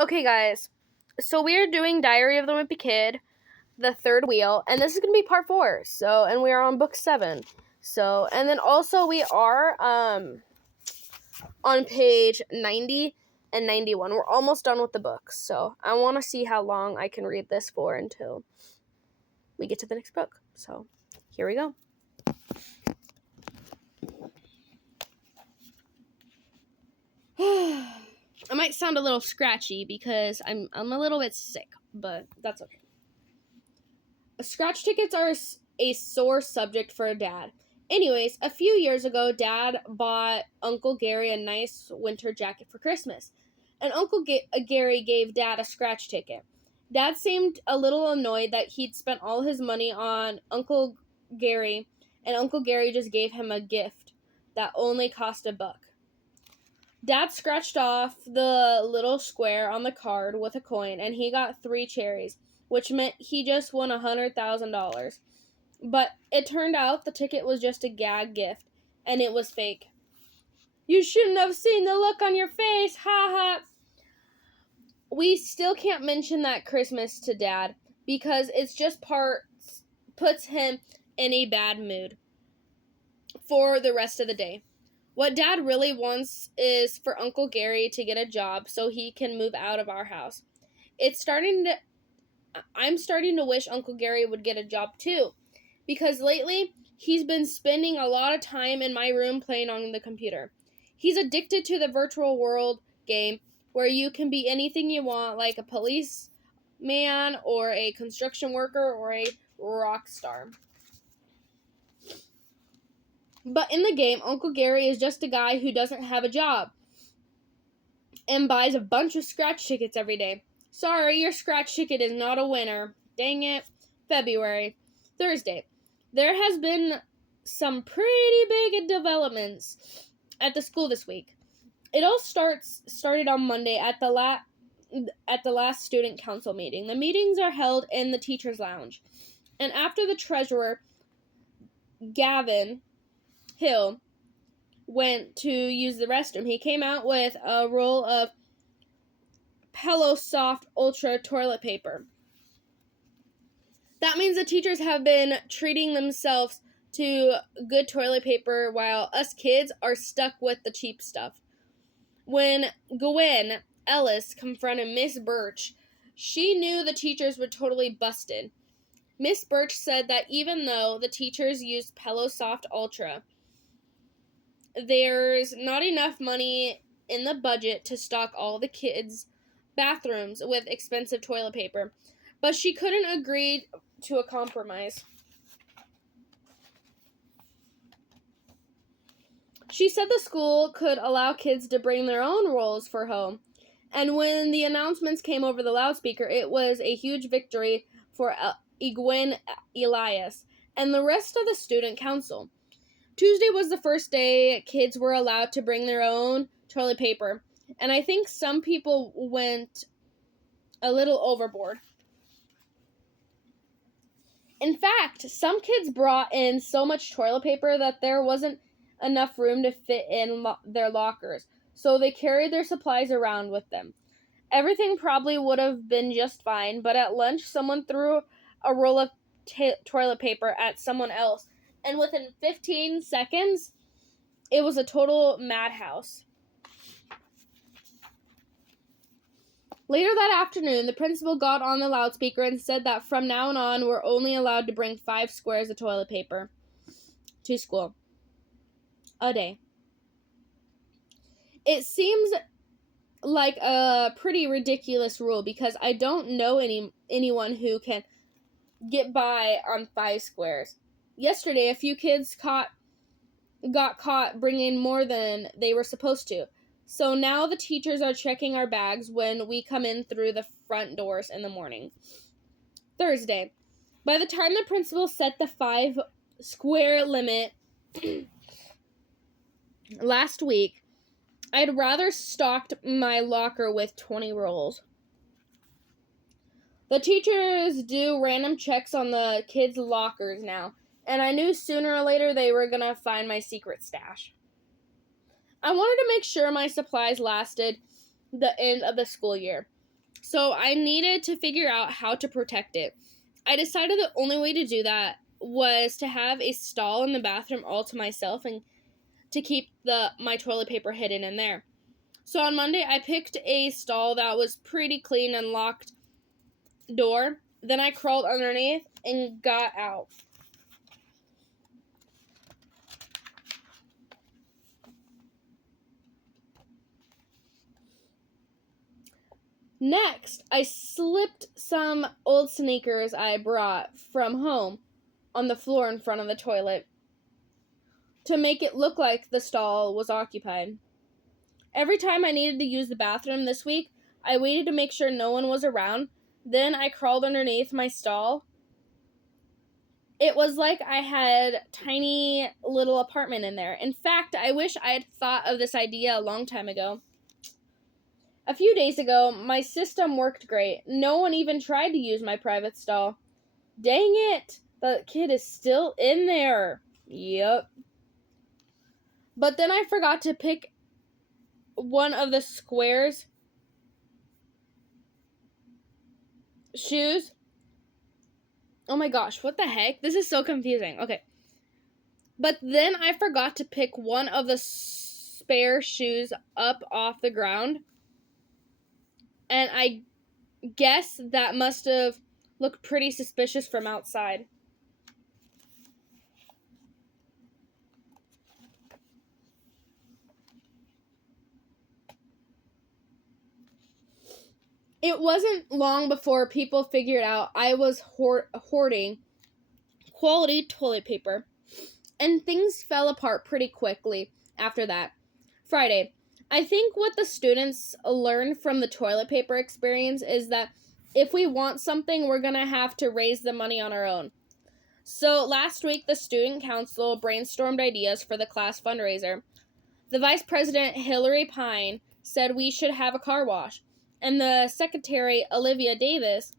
Okay, guys. So we are doing Diary of the Wimpy Kid, the third wheel, and this is going to be part 4. And we are on book 7. And then also we are on page 90 and 91. We're almost done with the book. So I want to see how long I can read this for until we get to the next book. So here we go. I might sound a little scratchy because I'm a little bit sick, but that's okay. Scratch tickets are a sore subject for a dad. Anyways, a few years ago, Dad bought Uncle Gary a nice winter jacket for Christmas, and Uncle Gary gave Dad a scratch ticket. Dad seemed a little annoyed that he'd spent all his money on Uncle Gary, and Uncle Gary just gave him a gift that only cost $1. Dad scratched off the little square on the card with a coin, and he got 3 cherries, which meant he just won $100,000. But it turned out the ticket was just a gag gift, and it was fake. You shouldn't have seen the look on your face, ha ha. We still can't mention that Christmas to Dad, because it's just puts him in a bad mood for the rest of the day. What Dad really wants is for Uncle Gary to get a job so he can move out of our house. I'm starting to wish Uncle Gary would get a job too, because lately he's been spending a lot of time in my room playing on the computer. He's addicted to the virtual world game where you can be anything you want, like a policeman or a construction worker or a rock star. But in the game, Uncle Gary is just a guy who doesn't have a job and buys a bunch of scratch tickets every day. Sorry, your scratch ticket is not a winner. Dang it. February. Thursday. There has been some pretty big developments at the school this week. It all started on Monday at the last student council meeting. The meetings are held in the teacher's lounge. And after the treasurer, Gavin Hill, went to use the restroom, he came out with a roll of Pillow Soft Ultra toilet paper. That means the teachers have been treating themselves to good toilet paper while us kids are stuck with the cheap stuff. When Gwen Ellis confronted Miss Birch, she knew the teachers were totally busted. Miss Birch said that even though the teachers used Pillow Soft Ultra, there's not enough money in the budget to stock all the kids' bathrooms with expensive toilet paper, but she couldn't agree to a compromise. She said the school could allow kids to bring their own rolls for home, and when the announcements came over the loudspeaker, it was a huge victory for Egwin Elias and the rest of the student council. Tuesday was the first day kids were allowed to bring their own toilet paper, and I think some people went a little overboard. In fact, some kids brought in so much toilet paper that there wasn't enough room to fit in their lockers, so they carried their supplies around with them. Everything probably would have been just fine, but at lunch someone threw a roll of toilet paper at someone else, and within 15 seconds, it was a total madhouse. Later that afternoon, the principal got on the loudspeaker and said that from now on, we're only allowed to bring 5 squares of toilet paper to school a day. It seems like a pretty ridiculous rule because I don't know anyone who can get by on 5 squares. Yesterday, a few kids got caught bringing more than they were supposed to. So now the teachers are checking our bags when we come in through the front doors in the morning. Thursday. By the time the principal set the 5 square limit last week, I'd rather stocked my locker with 20 rolls. The teachers do random checks on the kids' lockers now, and I knew sooner or later they were going to find my secret stash. I wanted to make sure my supplies lasted the end of the school year. So I needed to figure out how to protect it. I decided the only way to do that was to have a stall in the bathroom all to myself and to keep my toilet paper hidden in there. So on Monday, I picked a stall that was pretty clean and locked door. Then I crawled underneath and got out. Next, I slipped some old sneakers I brought from home on the floor in front of the toilet to make it look like the stall was occupied. Every time I needed to use the bathroom this week, I waited to make sure no one was around. Then I crawled underneath my stall. It was like I had a tiny little apartment in there. In fact, I wish I had thought of this idea a long time ago. A few days ago, my system worked great. No one even tried to use my private stall. Dang it! The kid is still in there. Yep. But then I forgot to pick one of the squares shoes. Oh my gosh, what the heck? This is so confusing. Okay. But then I forgot to pick one of the spare shoes up off the ground. And I guess that must have looked pretty suspicious from outside. It wasn't long before people figured out I was hoarding quality toilet paper. And things fell apart pretty quickly after that. Friday. I think what the students learned from the toilet paper experience is that if we want something, we're going to have to raise the money on our own. So last week, the student council brainstormed ideas for the class fundraiser. The vice president, Hillary Pine, said we should have a car wash. And the secretary, Olivia Davis,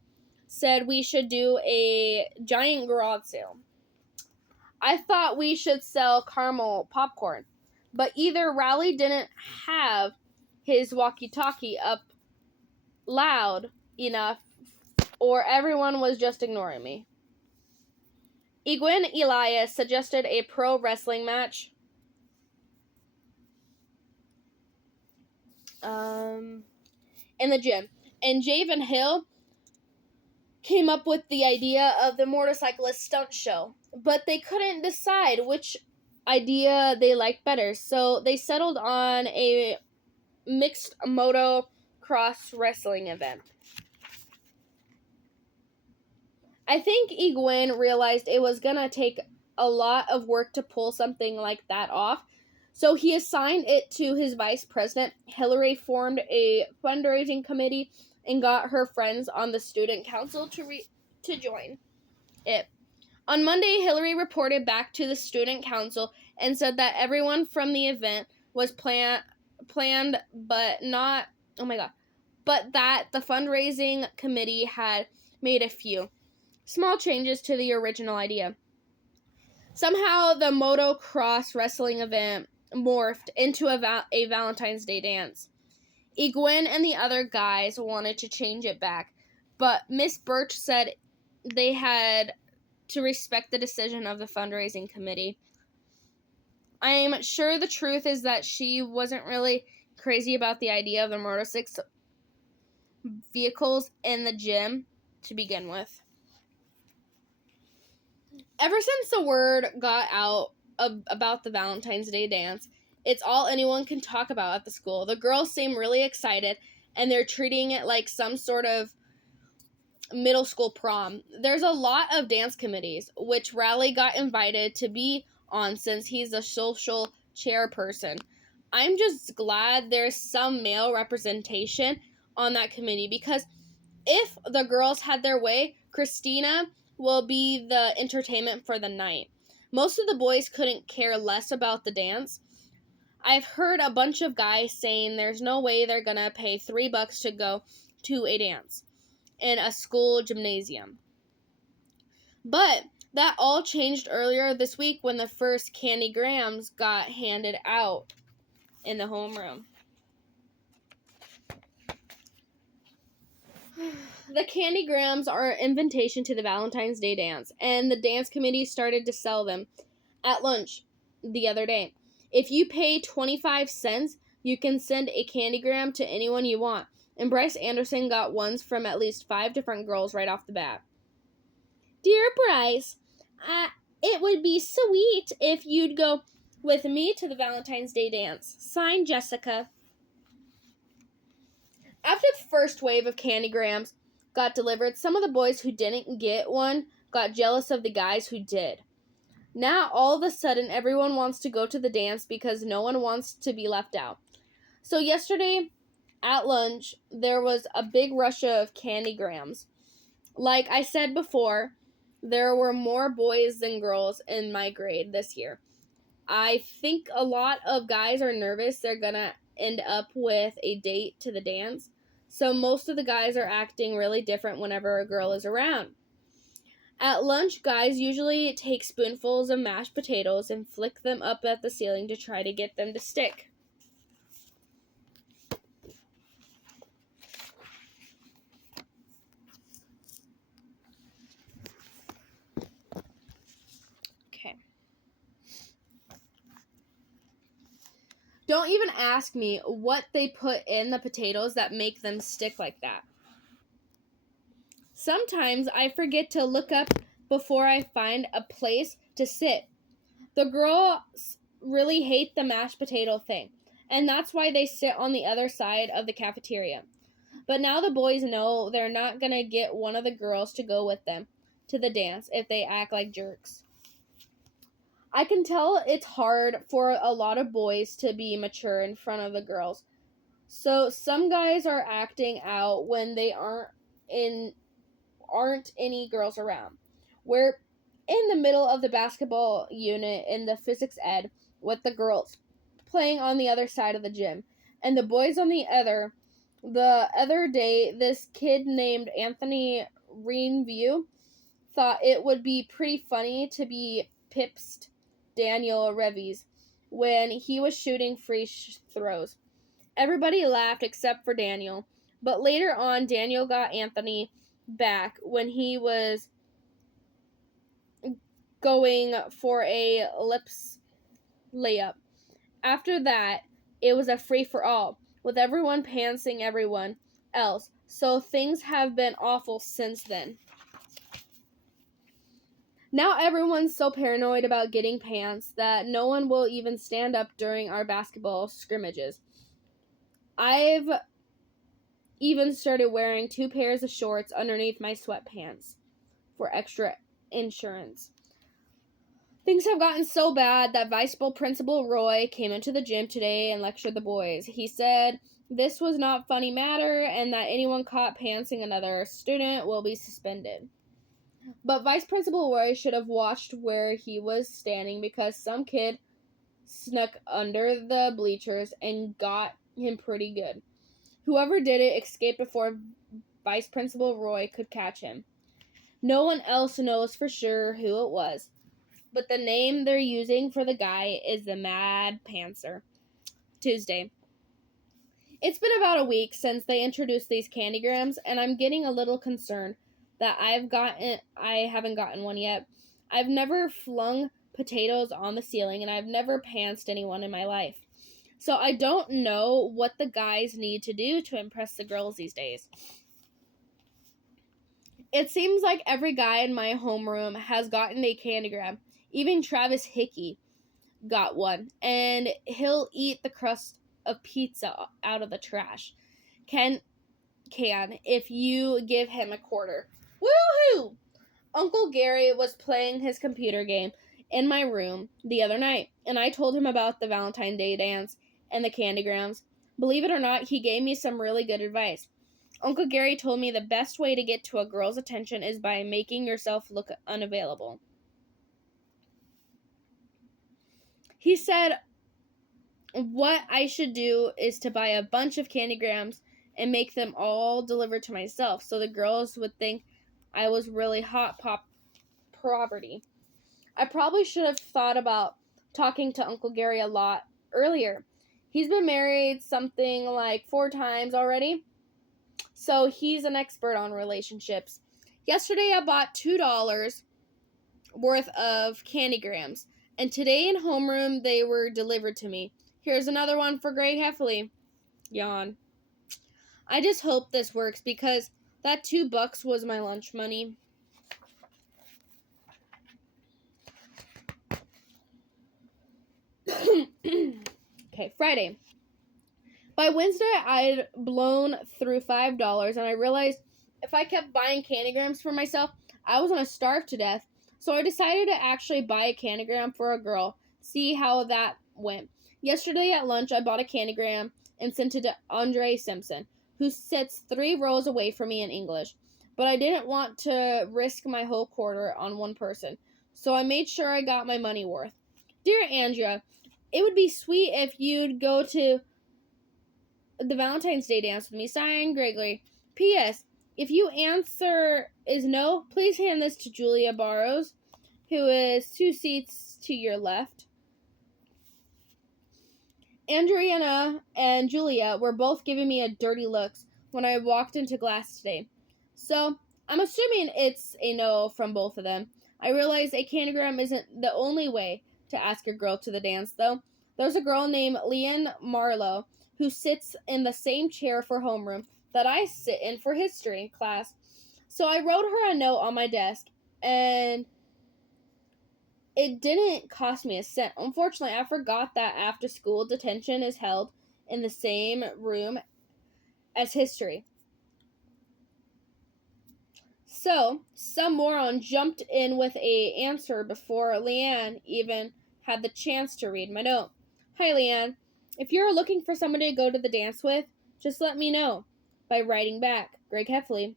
said we should do a giant garage sale. I thought we should sell caramel popcorn, but either Raleigh didn't have his walkie-talkie up loud enough, or everyone was just ignoring me. Egwin Elias suggested a pro wrestling match. In the gym. And Javen Hill came up with the idea of the motorcyclist stunt show, but they couldn't decide which idea they liked better, so they settled on a mixed motocross wrestling event. I think Egwin realized it was gonna take a lot of work to pull something like that off, so he assigned it to his vice president. Hillary formed a fundraising committee and got her friends on the student council to join it. On Monday, Hillary reported back to the student council and said that everyone from the event was planned, but that the fundraising committee had made a few small changes to the original idea. Somehow, the motocross wrestling event morphed into a Valentine's Day dance. Egwin and the other guys wanted to change it back, but Miss Birch said they had to respect the decision of the fundraising committee. I'm sure the truth is that she wasn't really crazy about the idea of the motorcycle vehicles in the gym to begin with. Ever since the word got out about the Valentine's Day dance, it's all anyone can talk about at the school. The girls seem really excited, and they're treating it like some sort of middle school prom. There's a lot of dance committees, which Raleigh got invited to be on since he's a social chairperson. I'm just glad there's some male representation on that committee, because if the girls had their way, Christina will be the entertainment for the night. Most of the boys couldn't care less about the dance. I've heard a bunch of guys saying there's no way they're gonna pay $3 to go to a dance in a school gymnasium. But that all changed earlier this week when the first candy grams got handed out in the homeroom. The candygrams are an invitation to the Valentine's Day dance, and the dance committee started to sell them at lunch the other day. If you pay 25 cents, you can send a candygram to anyone you want. And Bryce Anderson got ones from at least 5 different girls right off the bat. Dear Bryce, it would be sweet if you'd go with me to the Valentine's Day dance. Signed, Jessica. After the first wave of candygrams got delivered, some of the boys who didn't get one got jealous of the guys who did. Now, all of a sudden, everyone wants to go to the dance because no one wants to be left out. So yesterday, at lunch, there was a big rush of candygrams. Like I said before, there were more boys than girls in my grade this year. I think a lot of guys are nervous they're gonna end up with a date to the dance. So most of the guys are acting really different whenever a girl is around. At lunch, guys usually take spoonfuls of mashed potatoes and flick them up at the ceiling to try to get them to stick. Okay. Don't even ask me what they put in the potatoes that make them stick like that. Sometimes I forget to look up before I find a place to sit. The girls really hate the mashed potato thing, and that's why they sit on the other side of the cafeteria. But now the boys know they're not going to get one of the girls to go with them to the dance if they act like jerks. I can tell it's hard for a lot of boys to be mature in front of the girls. So some guys are acting out when they aren't any girls around. We're in the middle of the basketball unit in the physics ed with the girls playing on the other side of the gym and the boys on the other. The other day, this kid named Anthony Reenview thought it would be pretty funny to be Pip's Daniel Revis when he was shooting free throws. Everybody laughed except for Daniel, but later on, Daniel got Anthony back when he was going for a lips layup. After that, it was a free-for-all, with everyone pantsing everyone else, so things have been awful since then. Now everyone's so paranoid about getting pants that no one will even stand up during our basketball scrimmages. I've even started wearing 2 pairs of shorts underneath my sweatpants for extra insurance. Things have gotten so bad that Vice Principal Roy came into the gym today and lectured the boys. He said this was not funny matter and that anyone caught pantsing another student will be suspended. But Vice Principal Roy should have watched where he was standing because some kid snuck under the bleachers and got him pretty good. Whoever did it escaped before Vice Principal Roy could catch him. No one else knows for sure who it was, but the name they're using for the guy is the Mad Pantser. Tuesday. It's been about a week since they introduced these candygrams, and I'm getting a little concerned that I haven't gotten one yet. I've never flung potatoes on the ceiling, and I've never pantsed anyone in my life. So I don't know what the guys need to do to impress the girls these days. It seems like every guy in my homeroom has gotten a candygram. Even Travis Hickey got one, and he'll eat the crust of pizza out of the trash can if you give him a quarter. Woohoo! Uncle Gary was playing his computer game in my room the other night, and I told him about the Valentine's Day dance and the candygrams. Believe it or not, he gave me some really good advice. Uncle Gary told me the best way to get to a girl's attention is by making yourself look unavailable. He said what I should do is to buy a bunch of candygrams and make them all delivered to myself so the girls would think I was really hot property. I probably should have thought about talking to Uncle Gary a lot earlier. He's been married something like 4 times already. So he's an expert on relationships. Yesterday I bought $2 worth of candygrams, and today in homeroom they were delivered to me. Here's another one for Greg Heffley. Yawn. I just hope this works because that $2 was my lunch money. Okay, Friday. By Wednesday, I'd blown through $5, and I realized if I kept buying candygrams for myself, I was going to starve to death. So I decided to actually buy a candygram for a girl, see how that went. Yesterday at lunch, I bought a candygram and sent it to Andre Simpson, who sits 3 rows away from me in English. But I didn't want to risk my whole quarter on one person, so I made sure I got my money worth. Dear Andrea, it would be sweet if you'd go to the Valentine's Day dance with me. Signed, Gregory. P.S. If your answer is no, please hand this to Julia Barrows, who is 2 seats to your left. Andriana and Julia were both giving me a dirty looks when I walked into class today. So, I'm assuming it's a no from both of them. I realize a candygram isn't the only way to ask a girl to the dance, though. There's a girl named Leanne Marlowe who sits in the same chair for homeroom that I sit in for history class. So I wrote her a note on my desk, and it didn't cost me a cent. Unfortunately, I forgot that after school detention is held in the same room as history. So, some moron jumped in with a answer before Leanne even had the chance to read my note. Hi, Leanne. If you're looking for somebody to go to the dance with, just let me know by writing back. Greg Heffley.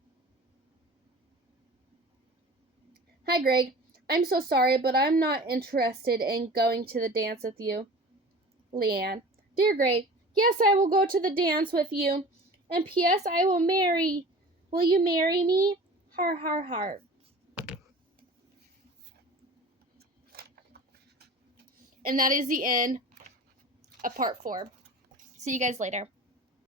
Hi, Greg. I'm so sorry, but I'm not interested in going to the dance with you. Leanne. Dear Greg, yes, I will go to the dance with you. And P.S. I will marry. Will you marry me? Har, har, har. And that is the end of part 4. See you guys later.